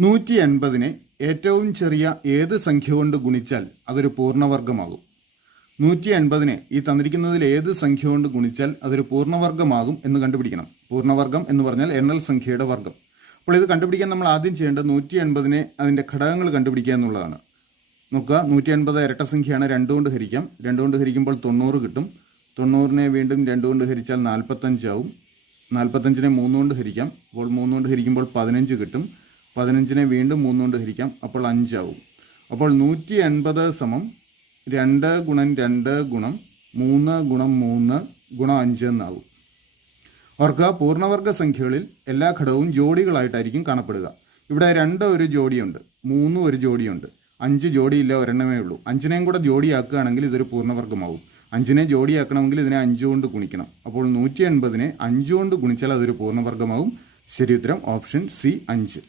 180-നെ ഏറ്റവും ചെറിയ ഏത് സംഖ്യ കൊണ്ട് ഗുണിച്ചാൽ അതൊരു പൂർണ്ണവർഗമാകും. 180-നെ ഈ തന്നിരിക്കുന്നതിൽ ഏത് സംഖ്യ കൊണ്ട് ഗുണിച്ചാൽ അതൊരു പൂർണ്ണവർഗമാകും എന്ന് കണ്ടുപിടിക്കണം. പൂർണ്ണവർഗം എന്ന് പറഞ്ഞാൽ എണ്ണൽ സംഖ്യയുടെ വർഗം. അപ്പോൾ ഇത് കണ്ടുപിടിക്കാൻ നമ്മൾ ആദ്യം ചെയ്യേണ്ടത് 180-നെ അതിൻ്റെ ഘടകങ്ങൾ കണ്ടുപിടിക്കുക എന്നുള്ളതാണ്. നോക്കുക, 180 ഇരട്ട സംഖ്യയാണ്. 2 കൊണ്ട് ഹരിക്കാം. 2 കൊണ്ട് ഹരിക്കുമ്പോൾ 90 കിട്ടും. 90-നെ വീണ്ടും 2 കൊണ്ട് ഹരിച്ചാൽ 45 ആവും. 45-നെ 3 കൊണ്ട് ഹരിക്കാം. അപ്പോൾ 3 കൊണ്ട് ഹരിക്കുമ്പോൾ 15 കിട്ടും. 15-നെ വീണ്ടും 3 കൊണ്ട് ഹരിക്കാം. അപ്പോൾ 5 ആവും. അപ്പോൾ 180 സമം 2 ഗുണം 2 ഗുണം 3 ഗുണം 3 ഗുണം 5 എന്നാകും. ഓർക്കുക, പൂർണ്ണവർഗ സംഖ്യകളിൽ എല്ലാ ഘടകവും ജോഡികളായിട്ടായിരിക്കും കാണപ്പെടുക. ഇവിടെ 2 ഒരു ജോഡിയുണ്ട്, 3 ഒരു ജോഡിയുണ്ട്, 5 ജോഡിയില്ല, ഒരെണ്ണമേ ഉള്ളൂ. 5-നെയും കൂടെ ജോഡിയാക്കുകയാണെങ്കിൽ ഇതൊരു പൂർണ്ണവർഗമാവും. 5-നെ ജോഡിയാക്കണമെങ്കിൽ ഇതിനെ 5 കൊണ്ട് ഗുണിക്കണം. അപ്പോൾ 180-നെ 5 കൊണ്ട് ഗുണിച്ചാൽ അതൊരു പൂർണ്ണവർഗമാവും. ശരി ഉത്തരം ഓപ്ഷൻ സി 5.